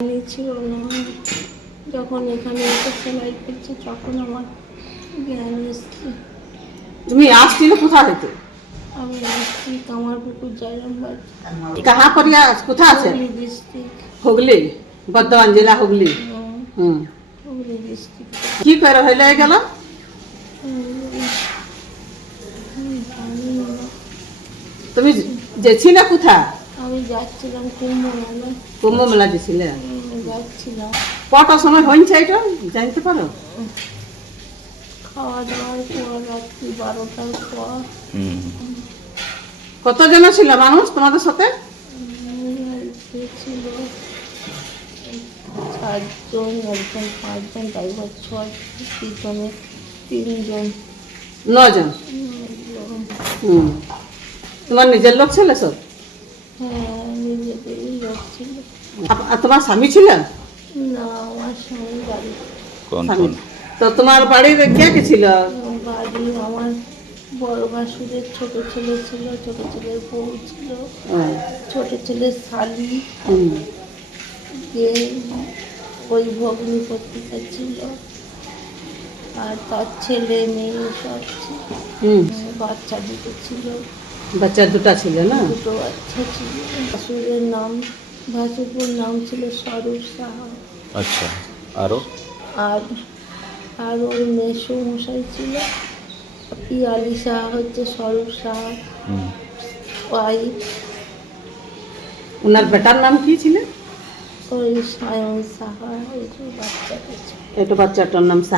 আমি ছিল না যখন এখানে এসে সেলাই করছি তখন আমার জ্ঞান এসছে তুমি আসছিলে কোথা হইতে আমি আসছি কামারপুকুর জয়রামবাগ কাহা করিয়া কোথা আছে ডিস্ট্রিক্ট হুগলি বর্ধমান জেলা হুগলি হুম হুগলি ডিস্ট্রিক্ট কি করে হইলে গেল জানি না তুমি যেছি না কোথা আমি যাচ্ছিলাম কুম্ভ মেলা কুম্ভ মেলা গেছিলে যাচ্ছিলাম। কটার সময় হইছে এটা? জানতে পারো? খাওয়া দাওয়ার পর রাত্রি বারোটার পর। কতজন ছিল মানুষ তোমাদের সাথে? উম, ছিল চারজন একজন পাঁচজন ড্রাইভার ছয় পিছনে তিনজন। নজন? হুম তোমার নিজের লোক ছিল সব? হ্যাঁ তোমার স্বামী ছিল না আমার স্বামী বাড়ি। কোন কোন? তো তোমার বাড়ির কে কে ছিল? বাড়ি আমার বড় ভাসুরের ছোট ছেলে ছিল ছোট ছেলের বউ ছিল ছোট ছেলের শালি যে ওই ভগ্নী ছিল। আর তার ছেলে মেয়ে সব ছিল। হুম। বাচ্চা দুটো ছিল। বাচ্চা দুটা ছিল না? দুটো বাচ্চা ছিল। ভাসুরের নাম ভাসুরের নাম ছিল স্বরূপ সাহা। আচ্ছা আরও? আর আর ওর মেসো মশাই ছিল। পিয়ালি সাহা হচ্ছে স্বরূপ সাহা। হুম। ওনার বেটার নাম কি ছিল? ওই সায়ন সাহা ওই বাচ্চাটা এটা বাচ্চাটার নাম